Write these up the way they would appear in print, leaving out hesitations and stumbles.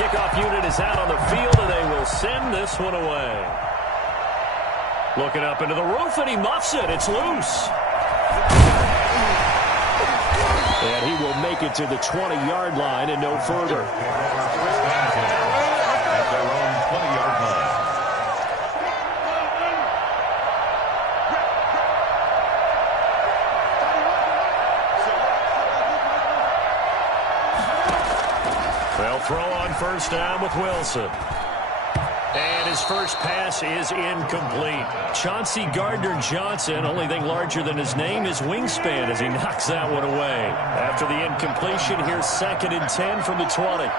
Kickoff unit is out on the field, and they will send this one away. Looking up into the roof, and he muffs it. It's loose. And he will make it to the 20-yard line and no further. At their own 20-yard line. They'll throw on first down with Wilson. And his first pass is incomplete. Chauncey Gardner-Johnson, only thing larger than his name is wingspan as he knocks that one away. After the incompletion, here's 2nd and 10 from the 20.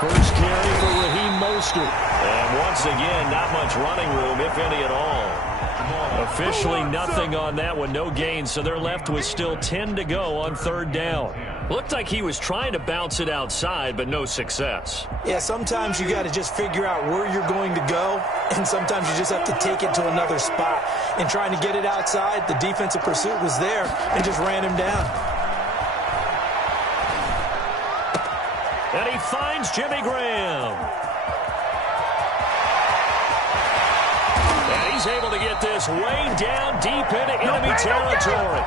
First carry for Raheem Mostert. And once again, not much running room, if any at all. Officially nothing on that one, no gain, so they're left with still 10 to go on 3rd down. Looked like he was trying to bounce it outside, but no success. Yeah, sometimes you got to just figure out where you're going to go, and sometimes you just have to take it to another spot. And trying to get it outside, the defensive pursuit was there and just ran him down. And he finds Jimmy Graham. He's able to get this way down deep into enemy territory.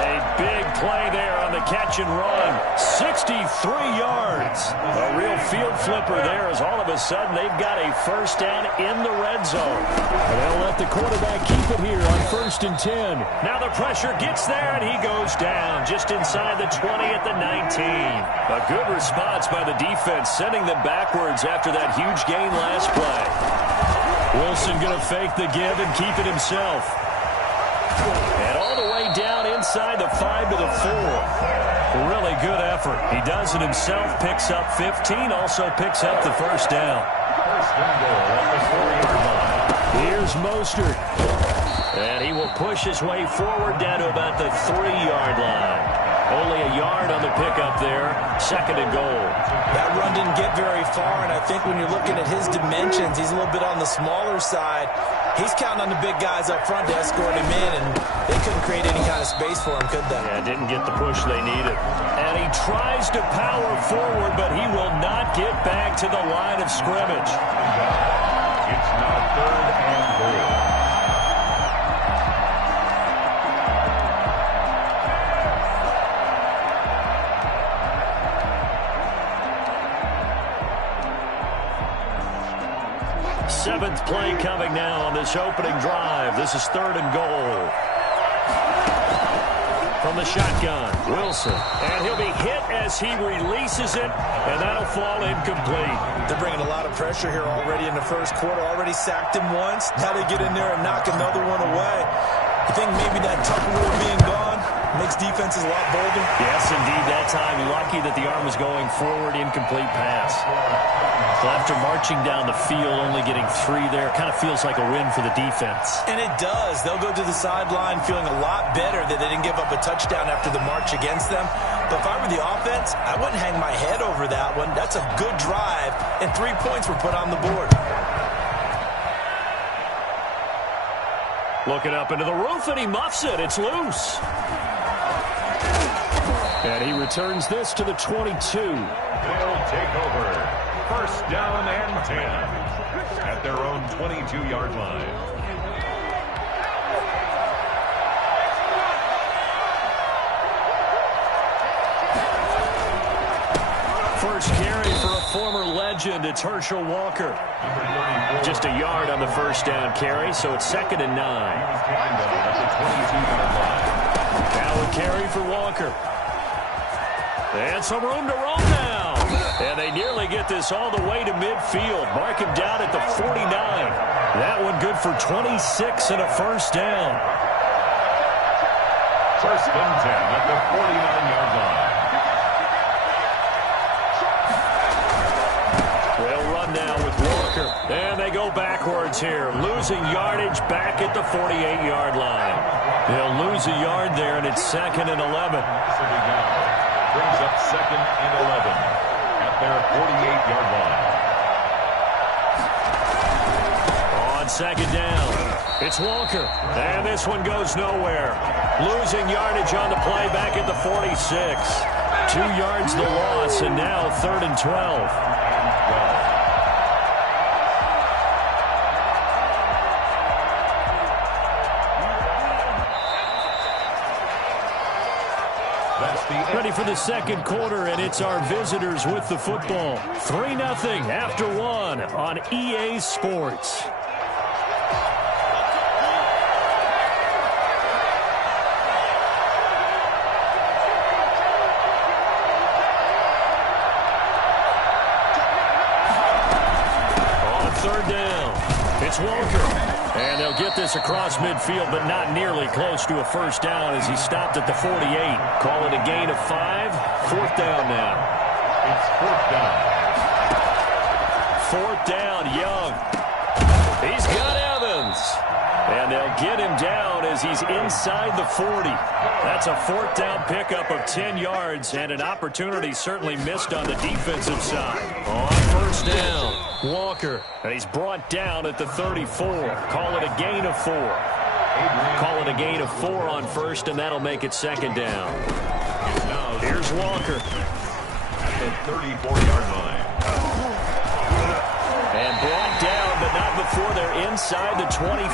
A big play there on the catch and run. 63 yards. A real field flipper there as all of a sudden they've got a first down in the red zone. And they'll let the quarterback keep it here on 1st and 10. Now the pressure gets there and he goes down just inside the 20 at the 19. A good response by the defense, sending them backwards after that huge gain last play. Wilson going to fake the give and keep it himself. And all the way down inside the 5 to the 4. Really good effort. He does it himself, picks up 15, also picks up the first down. First and goal at the 4-yard line. Here's Mostert. And he will push his way forward down to about the 3-yard line. Only a yard on the pickup there. 2nd and goal. That run didn't get very far, and I think when you're looking at his dimensions, he's a little bit on the smaller side. He's counting on the big guys up front to escort him in, and they couldn't create any kind of space for him, could they? Yeah, didn't get the push they needed. And he tries to power forward, but he will not get back to the line of scrimmage. It's now 3rd and goal. Seventh play coming now on this opening drive. This is 3rd and goal. From the shotgun, Wilson. And he'll be hit as he releases it, and that'll fall incomplete. They're bringing a lot of pressure here already in the first quarter. Already sacked him once. Now they get in there and knock another one away. I think maybe that Tupperware being gone makes defenses a lot bolder. Yes, indeed. That time, lucky that the arm was going forward, incomplete pass. So after marching down the field, only getting 3 there, kind of feels like a win for the defense. And it does. They'll go to the sideline feeling a lot better that they didn't give up a touchdown after the march against them. But if I were the offense, I wouldn't hang my head over that one. That's a good drive, and 3 points were put on the board. Looking up into the roof, and he muffs it. It's loose. And he returns this to the 22. They'll take over. First down and 10 at their own 22-yard line. First carry for a former legend. It's Herschel Walker. Just a yard on the first down carry, so it's 2nd and 9. Now a carry for Walker. And some room to roam now. And they nearly get this all the way to midfield. Mark him down at the 49. That one good for 26 and a first down. First and 10 at the 49-yard line. They'll run now with Walker. And they go backwards here. Losing yardage back at the 48-yard line. They'll lose a yard there, and it's 2nd and 11. Brings up 2nd and 11 at their 48-yard line. On 2nd down. It's Walker. And this one goes nowhere. Losing yardage on the play back at the 46. 2 yards the loss, and now 3rd and 12. Ready for the second quarter, and it's our visitors with the football. 3-0 after 1 on EA Sports. On 3rd down, it's Walker. And they'll get this across midfield, but not nearly close to a first down as he stopped at the 48. Call it a gain of 5. 4th down now. It's 4th down. 4th down, Young. He's got Evans. And they'll get him down as he's inside the 40. That's a 4th down pickup of 10 yards and an opportunity certainly missed on the defensive side. On 1st down, Walker. And he's brought down at the 34. Call it a gain of 4. Call it a gain of 4 on 1st, and that'll make it 2nd down. Here's Walker. At the 34-yard line. And brought down, but not before they're inside the 25.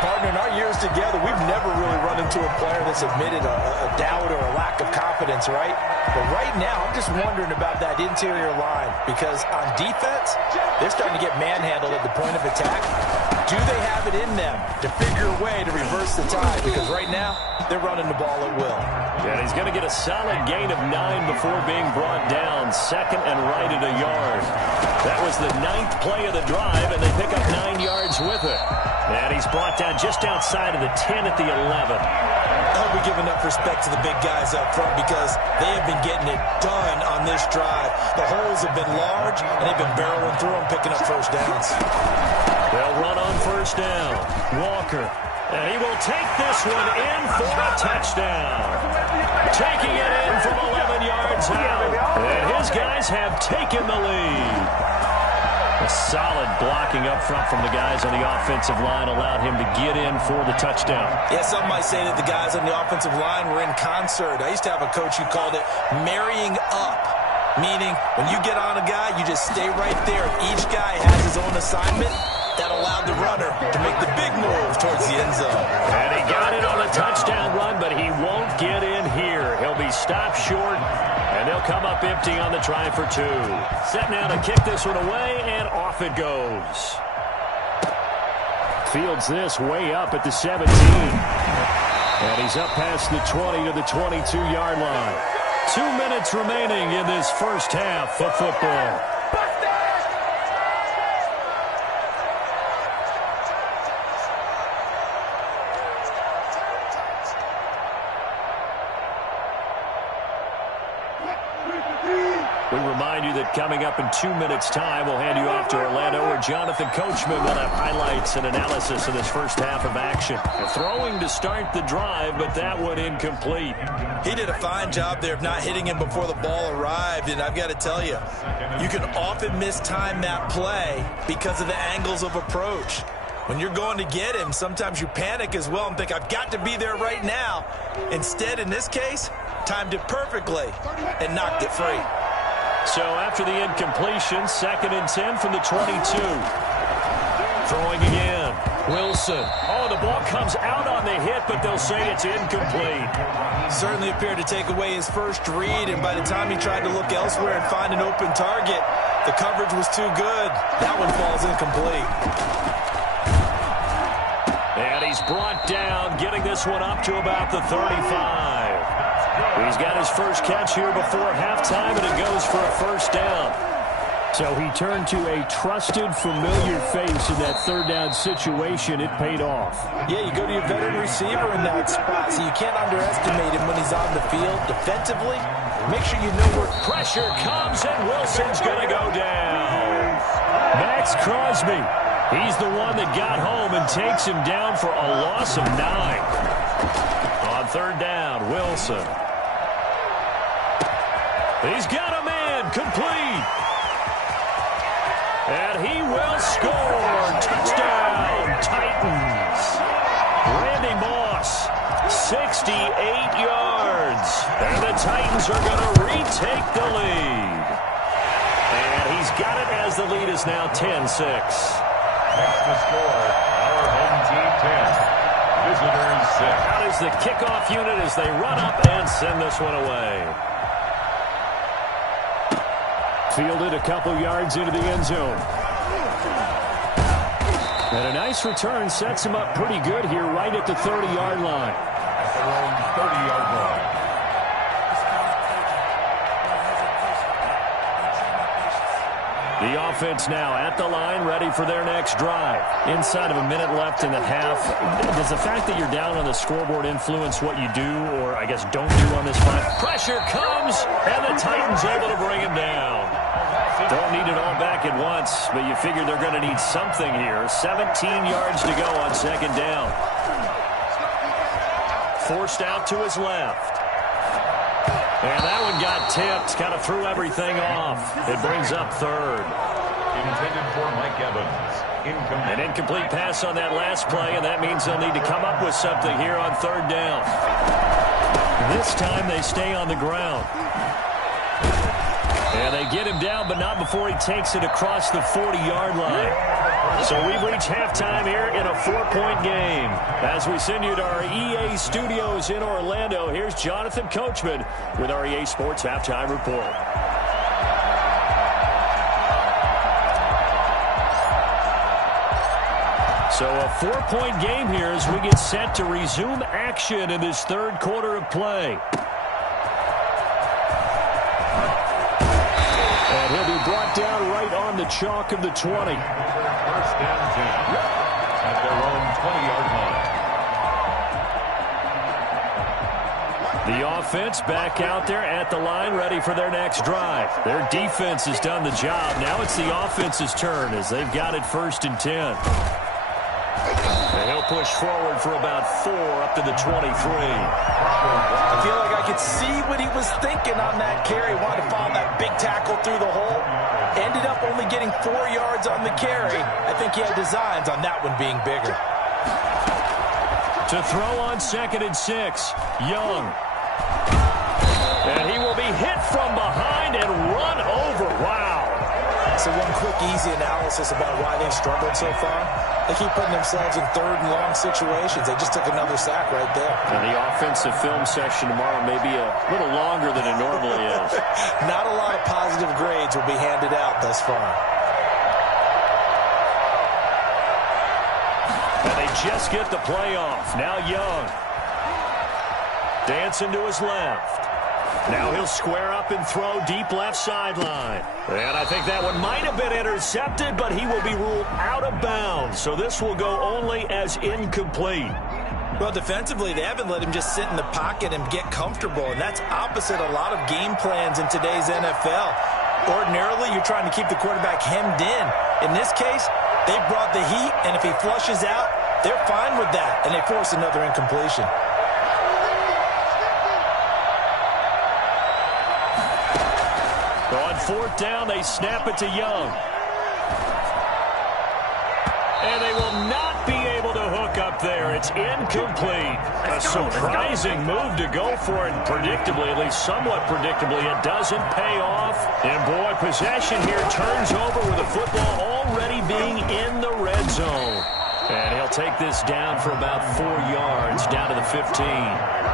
Partner, in our years together, we've never really run into a player that's admitted a doubt or a lack of confidence, right? But right now, I'm just wondering about that interior line because on defense, they're starting to get manhandled at the point of attack. Do they have it in them to figure a way to reverse the tide? Because right now, they're running the ball at will. And he's going to get a solid gain of 9 before being brought down. 2nd and right at a yard. That was the 9th play of the drive, and they pick up 9 yards with it. And he's brought down just outside of the 10 at the 11. I hope we give enough respect to the big guys up front because they have been getting it done on this drive. The holes have been large, and they've been barreling through them, picking up first downs. They'll run on 1st down. Walker. And he will take this one in for a touchdown. Taking it in from 11 yards out. And his guys have taken the lead. A solid blocking up front from the guys on the offensive line allowed him to get in for the touchdown. Yeah, some might say that the guys on the offensive line were in concert. I used to have a coach who called it marrying up, meaning when you get on a guy, you just stay right there. Each guy has his own assignment. That allowed the runner to make the big move towards the end zone. And he got it on a touchdown run, but he won't get in here. He'll be stopped short, and they'll come up empty on the try for 2. Set now to kick this one away, and off it goes. Fields this way up at the 17. And he's up past the 20 to the 22-yard line. 2 minutes remaining in this first half of football. We remind you that coming up in 2 minutes' time, we'll hand you off to Orlando, where Jonathan Coachman will have highlights and analysis of this first half of action. Throwing to start the drive, but that one incomplete. He did a fine job there of not hitting him before the ball arrived, and I've got to tell you, you can often mistime that play because of the angles of approach. When you're going to get him, sometimes you panic as well and think, I've got to be there right now. Instead, in this case, timed it perfectly and knocked it free. So after the incompletion, 2nd and 10 from the 22. Throwing again. Wilson. Oh, the ball comes out on the hit, but they'll say it's incomplete. Certainly appeared to take away his first read, and by the time he tried to look elsewhere and find an open target, the coverage was too good. That one falls incomplete. And he's brought down, getting this one up to about the 35. He's got his first catch here before halftime, and it goes for a first down. So he turned to a trusted, familiar face in that 3rd down situation. It paid off. Yeah, you go to your veteran receiver in that spot, so you can't underestimate him when he's on the field. Defensively, make sure you know where pressure comes, and Wilson's going to go down. Max Crosby. He's the one that got home and takes him down for a loss of 9. On 3rd down, Wilson. He's got a man, complete. And he will score. Touchdown, Titans. Randy Moss, 68 yards. And the Titans are going to retake the lead. And he's got it as the lead is now 10-6. Next to score, our home team 10. Visitors 6. Out is the kickoff unit as they run up and send this one away. Fielded a couple yards into the end zone. And a nice return sets him up pretty good here right at the 30-yard line. At their own 30-yard line. The offense now at the line, ready for their next drive. Inside of a minute left in the half, does the fact that you're down on the scoreboard influence what you do, or I guess don't do on this fight? Pressure comes, and the Titans able to bring him down. Don't need it all back at once, but you figure they're going to need something here. 17 yards to go on second down. Forced out to his left. And that one got tipped, kind of threw everything off. It brings up third. Intended for Mike Evans. Incomplete. An incomplete pass on that last play, and that means they'll need to come up with something here on third down. This time they stay on the ground. And they get him down, but not before he takes it across the 40-yard line. So we've reached halftime here in a 4-point game. As we send you to our EA studios in Orlando, here's Jonathan Coachman with our EA Sports Halftime Report. So a 4-point game here as we get set to resume action in this third quarter of play. And he'll be brought down right on the chalk of the 20. First down 10 at their own 20-yard line. The offense back out there at the line, ready for their next drive. Their defense has done the job. Now it's the offense's turn as they've got it 1st and 10. And he'll push forward for about 4 up to the 23. I feel like I could see what he was thinking on that carry. Wanted to follow that big tackle through the hole. Ended up only getting 4 yards on the carry. I think he had designs on that one being bigger. To throw on 2nd and 6, Young. And he will be hit from behind and run over. Wow. So one quick, easy analysis about why they've struggled so far. They keep putting themselves in 3rd and long situations. They just took another sack right there. And the offensive film session tomorrow may be a little longer than it normally is. Not a lot of positive grades will be handed out thus far. And they just get the play off. Now Young. Dancing to his left. Now he'll square up and throw deep left sideline. And I think that one might have been intercepted, but he will be ruled out of bounds. So this will go only as incomplete. Well, defensively, they haven't let him just sit in the pocket and get comfortable, and that's opposite a lot of game plans in today's NFL. Ordinarily, you're trying to keep the quarterback hemmed in. In this case, they brought the heat, and if he flushes out, they're fine with that, and they force another incompletion. On 4th down, they snap it to Young. And they will not be able to hook up there. It's incomplete. A surprising move to go for it. Predictably, at least somewhat predictably, it doesn't pay off. And boy, possession here turns over with the football already being in the red zone. And he'll take this down for about 4 yards, down to the 15.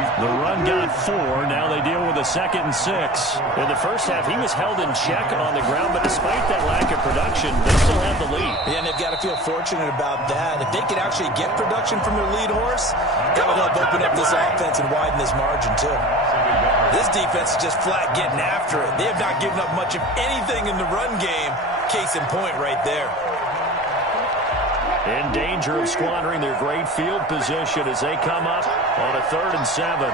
The run got 4. Now they deal with a 2nd and 6. In the first half, he was held in check on the ground, but despite that lack of production, they still have the lead. Yeah, and they've got to feel fortunate about that. If they could actually get production from their lead horse, that would help open up this offense and widen this margin, too. This defense is just flat getting after it. They have not given up much of anything in the run game. Case in point right there. In danger of squandering their great field position as they come up on a 3rd and 7.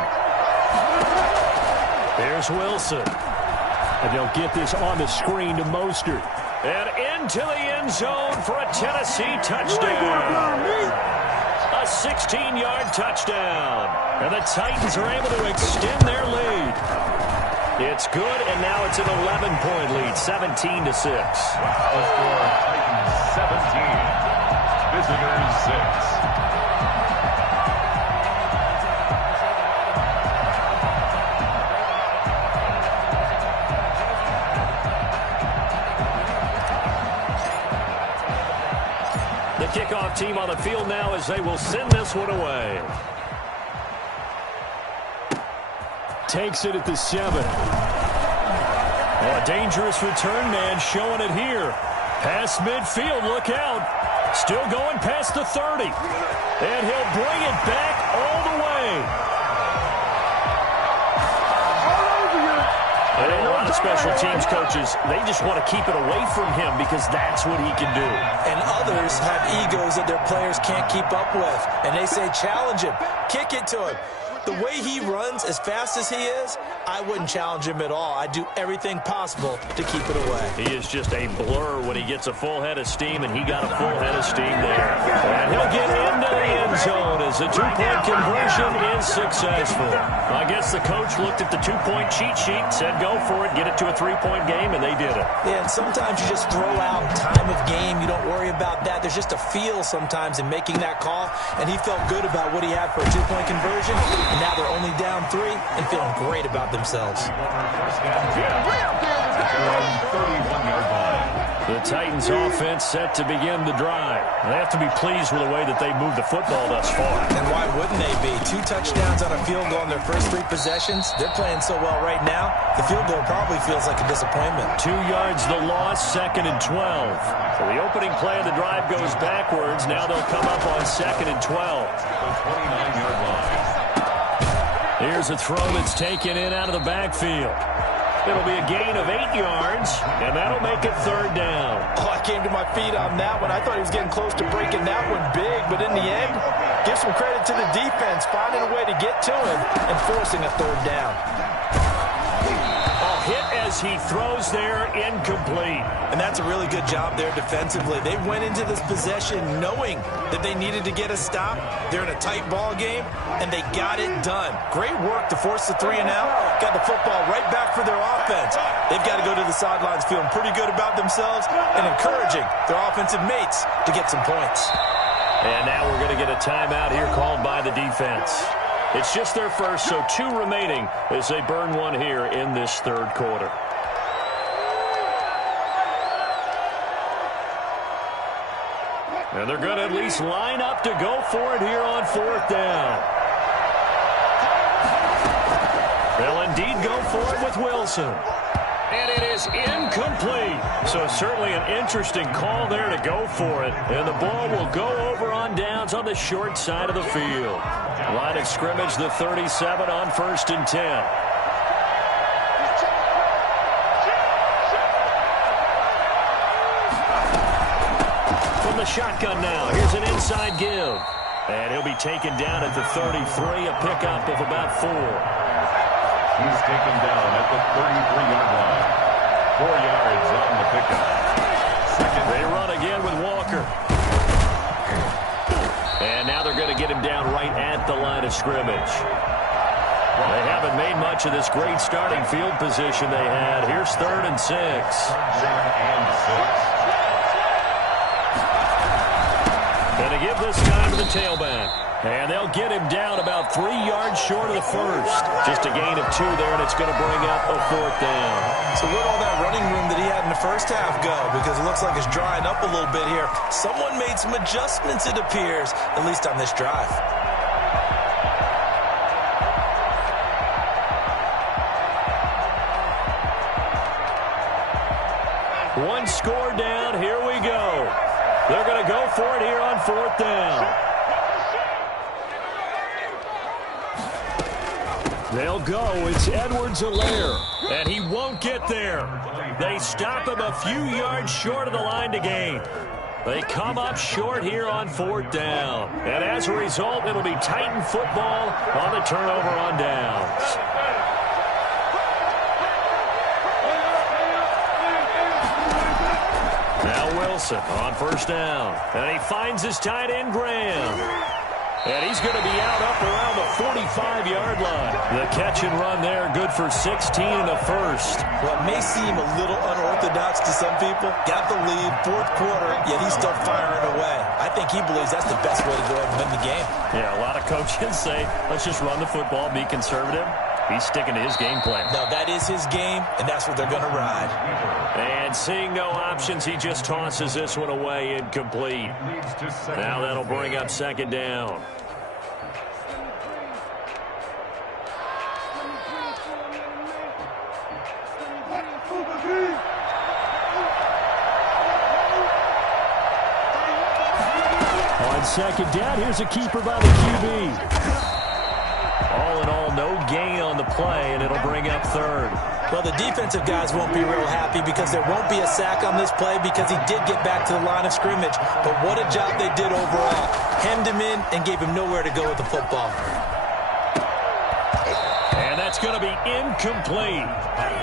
There's Wilson. And they'll get this on the screen to Mostert. And into the end zone for a Tennessee touchdown. A 16-yard touchdown. And the Titans are able to extend their lead. It's good, and now it's an 11-point lead, 17-6. Titans 17. Visitors The kickoff team on the field now as they will send this one away. Takes it at the 7. Oh, a dangerous return man showing it here. Past midfield, look out. Still going past the 30. And he'll bring it back all the way. And a lot of special teams coaches, they just want to keep it away from him because that's what he can do. And others have egos that their players can't keep up with. And they say, challenge him, kick it to him. The way he runs as fast as he is, I wouldn't challenge him at all. I'd do everything possible to keep it away. He is just a blur when he gets a full head of steam, and he got a full head of steam there. And he'll get into the end zone as the two-point conversion is successful. I guess the coach looked at the two-point cheat sheet, said go for it, get it to a three-point game, and they did it. Yeah, and sometimes you just throw out time of game. You don't worry about that. There's just a feel sometimes in making that call, and he felt good about what he had for a two-point conversion. And now they're only down 3 and feeling great about themselves. The Titans offense set to begin the drive. They have to be pleased with the way that they moved the football thus far. And why wouldn't they be? 2 touchdowns on a field goal in their first 3 possessions. They're playing so well right now, the field goal probably feels like a disappointment. 2 yards the loss, 2nd and 12. So the opening play of the drive goes backwards. Now they'll come up on 2nd and 12. 29-yard line. Here's a throw that's taken in out of the backfield. It'll be a gain of 8 yards, and that'll make it 3rd down. Oh, I came to my feet on that one. I thought he was getting close to breaking that one big, but in the end, give some credit to the defense, finding a way to get to him and forcing a 3rd down. Hit as he throws there, incomplete. And that's a really good job there defensively. They went into this possession knowing that they needed to get a stop. They're in a tight ball game, and they got it done. Great work to force the 3 and out. Got the football right back for their offense. They've got to go to the sidelines feeling pretty good about themselves and encouraging their offensive mates to get some points. And now we're going to get a timeout here called by the defense. It's just their first, so 2 remaining as they burn one here in this 3rd quarter. And they're going to at least line up to go for it here on 4th down. They'll indeed go for it with Wilson. And it is incomplete. So certainly an interesting call there to go for it. And the ball will go over on downs on the short side of the field. Line of scrimmage, the 37 on 1st and 10. From the shotgun now, here's an inside give. And he'll be taken down at the 33, a pickup of about 4. He's taken down at the 33-yard line. 4 yards on the pickup. They run again with Walker. And now they're going to get him down right at the line of scrimmage. They haven't made much of this great starting field position they had. Here's 3rd and 6. And to give this time to the tailback. And they'll get him down about 3 yards short of the first. Just a gain of 2 there, and it's going to bring up a 4th down. So where'd all that running room that he had in the first half go? Because it looks like it's drying up a little bit here. Someone made some adjustments, it appears, at least on this drive. One score down, here we go. They're going to go for it here on 4th down. They'll go. It's Edwards-Helaire, and he won't get there. They stop him a few yards short of the line to gain. They come up short here on 4th down. And as a result, it'll be Titan football on the turnover on downs. Now Wilson on 1st down. And he finds his tight end, Graham. And he's going to be out up around the 45-yard line. The catch and run there, good for 16 and a first. Well, it may seem a little unorthodox to some people. Got the lead, fourth quarter, yet he's still firing away. I think he believes that's the best way to go ahead and win the game. Yeah, a lot of coaches say, let's just run the football, be conservative. He's sticking to his game plan. No, that is his game, and that's what they're going to ride. And seeing no options, he just tosses this one away incomplete. Now that'll bring up second down. On second down, here's a keeper by the QB. All in all, no gain on the play, and it'll bring up third. Well, the defensive guys won't be real happy because there won't be a sack on this play because he did get back to the line of scrimmage. But what a job they did overall. Hemmed him in and gave him nowhere to go with the football. And that's going to be incomplete.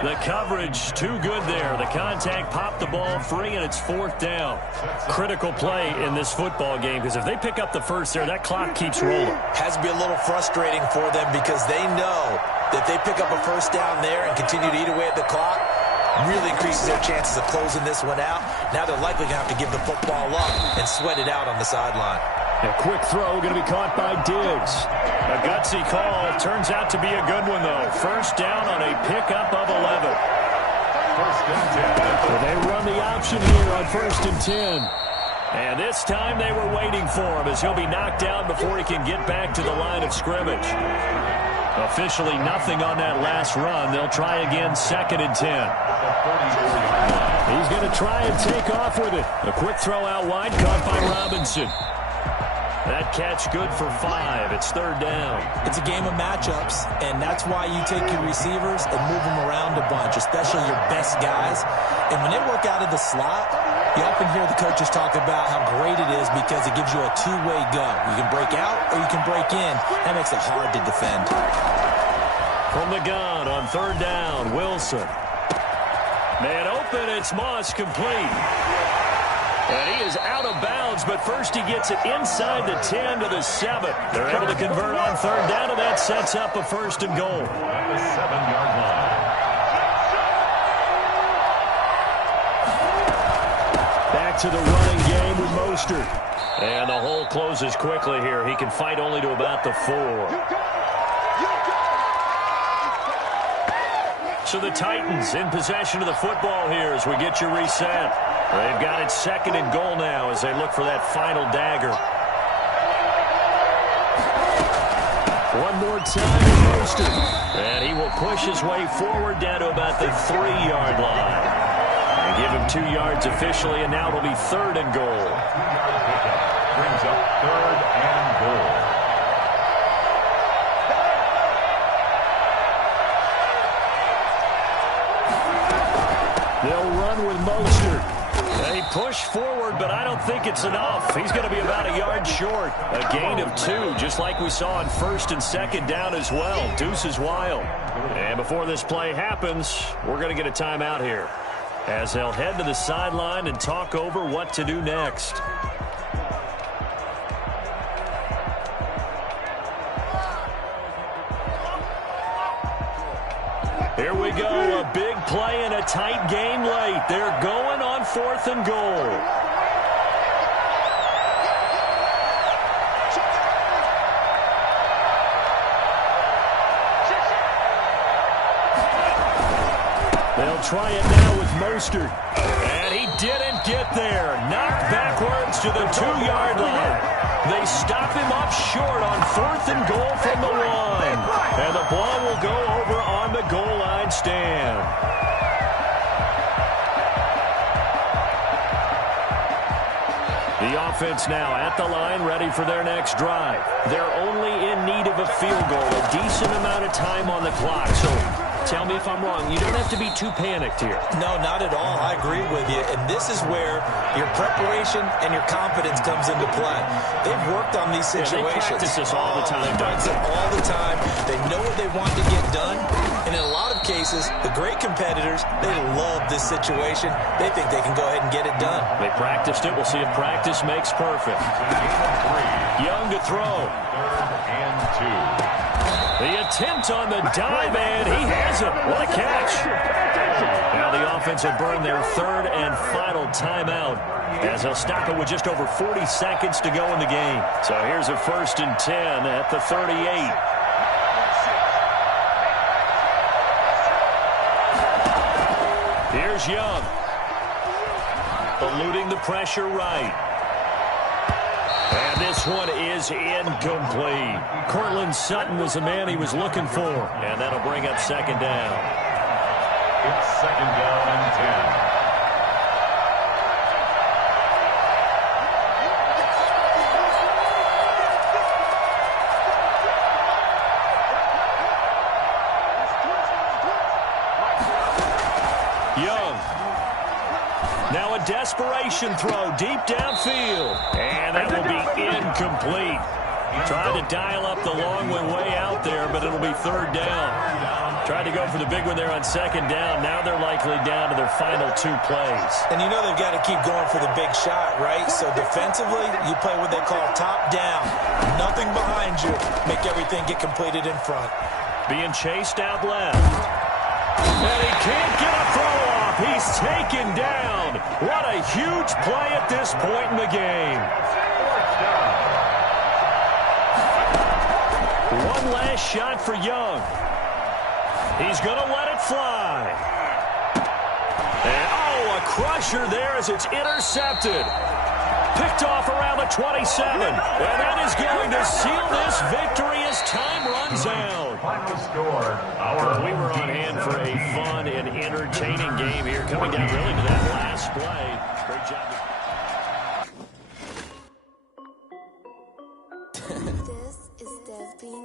The coverage too good there. The contact popped the ball free, and it's fourth down. Critical play in this football game because if they pick up the first there, that clock keeps rolling. Has to be a little frustrating for them because they know that they pick up a first down there and continue to eat away at the clock, really increases their chances of closing this one out. Now they're likely going to have to give the football up and sweat it out on the sideline. A quick throw going to be caught by Diggs. A gutsy call. Turns out to be a good one, though. First down on a pickup of 11. First and 10. So they run the option here on first and 10. And this time they were waiting for him as he'll be knocked down before he can get back to the line of scrimmage. Officially nothing on that last run. They'll try again second and 10. He's going to try and take off with it. A quick throw out wide caught by Robinson. That catch good for 5. It's third down. It's a game of matchups, and that's why you take your receivers and move them around a bunch, especially your best guys. And when they work out of the slot, you often hear the coaches talk about how great it is because it gives you a two-way go. You can break out or you can break in. That makes it hard to defend. From the gun on third down, Wilson. Man open, it's Moss complete. And he is out of bounds, but first he gets it inside the 10 to the 7. They're able to convert on third down, and that sets up a first and goal. At the 7-yard line. Back to the running game with Mostert. And the hole closes quickly here. He can fight only to about the 4. So the Titans in possession of the football here as we get you reset. They've got it second and goal now as they look for that final dagger. One more time to Mostert. And he will push his way forward down to about the 3-yard line. And give him 2 yards officially, and now it'll be third and goal. 2-yard pickup brings up third and goal. They'll run with Mostert. They push forward, but I don't think it's enough. He's going to be about a yard short. A gain of 2, just like we saw on first and second down as well. Deuce is wild. And before this play happens, we're going to get a timeout here as they'll head to the sideline and talk over what to do next. Here we go, a big play and a tight game late. They're going on fourth and goal. They'll try it now with Mostert. And he didn't get there. Knocked backwards to the 2-yard line. They stop him up short on fourth and goal from the 1. And the ball will go over on the goal line stand. The offense now at the line, ready for their next drive. They're only in need of a field goal, a decent amount of time on the clock. So Tell me if I'm wrong. You don't have to be too panicked here. No, not at all. I agree with you. And this is where your preparation and your confidence comes into play. They've worked on these situations. They practice this all the time. They practice it all the time. They know what they want to get done. And in a lot of cases, the great competitors, they love this situation. They think they can go ahead and get it done. They practiced it. We'll see if practice makes perfect. Young to throw. 3rd and 2. The attempt on the dive, and he has it. What a catch. Now the offense will burn their 3rd and final timeout as they'll stop it with just over 40 seconds to go in the game. So here's a 1st and 10 at the 38. Here's Young. Eluding the pressure right. And this one is incomplete. Cortland Sutton was the man he was looking for. And that'll bring up 2nd down. It's 2nd down and 10. Young. Now a desperation throw deep downfield. And that will be incomplete. Tried to dial up the long one way out there, but it'll be 3rd down. Tried to go for the big one there on 2nd down. Now they're likely down to their final 2 plays. And you know they've got to keep going for the big shot, right? So defensively, you play what they call top down. Nothing behind you. Make everything get completed in front. Being chased out left. And he can't get a throw off. He's taken down. What a huge play at this point in the game. One last shot for Young. He's going to let it fly. And, oh, a crusher there as it's intercepted. Picked off around the 27. And that is going to seal this victory as time runs out. Final score. We were on hand for a fun and entertaining game here, coming down really to that last play. Great job. This is Dev being